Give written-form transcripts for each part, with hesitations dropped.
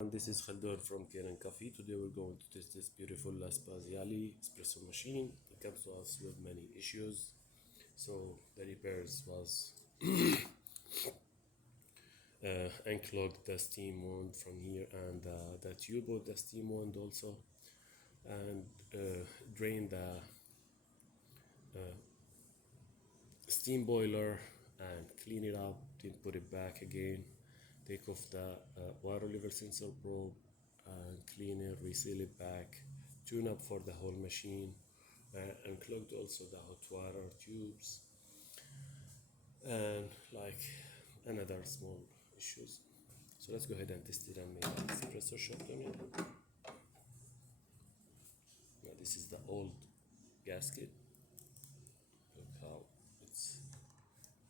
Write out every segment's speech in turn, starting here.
And this is Khaldor from Kanen Coffee. Today we're going to test this beautiful La Spaziali espresso machine. It comes to us with many issues. So the repairs was unclogged the steam wound from here and the tube of the steam wound also, and drain the steam boiler and clean it up, then put it back again. Take off the water level sensor probe and clean it, reseal it back, tune up for the whole machine, unclogged also the hot water tubes, and like another small issues. So let's go ahead and test it and make an espresso shot on it. Now this is the old gasket. Look how it's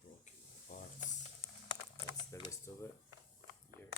broken parts. That's the rest of it here.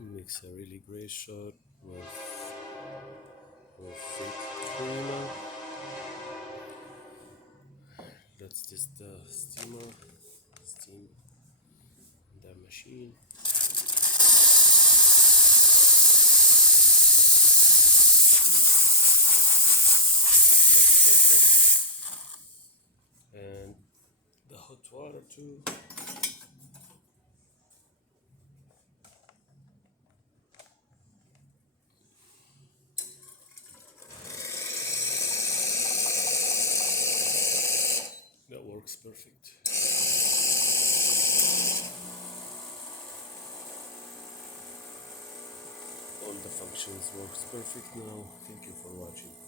Makes a really great shot with fake creamer. That's just the steam the machine. That's perfect. And the hot water too. That works perfect. All the functions works perfect now. Thank you for watching.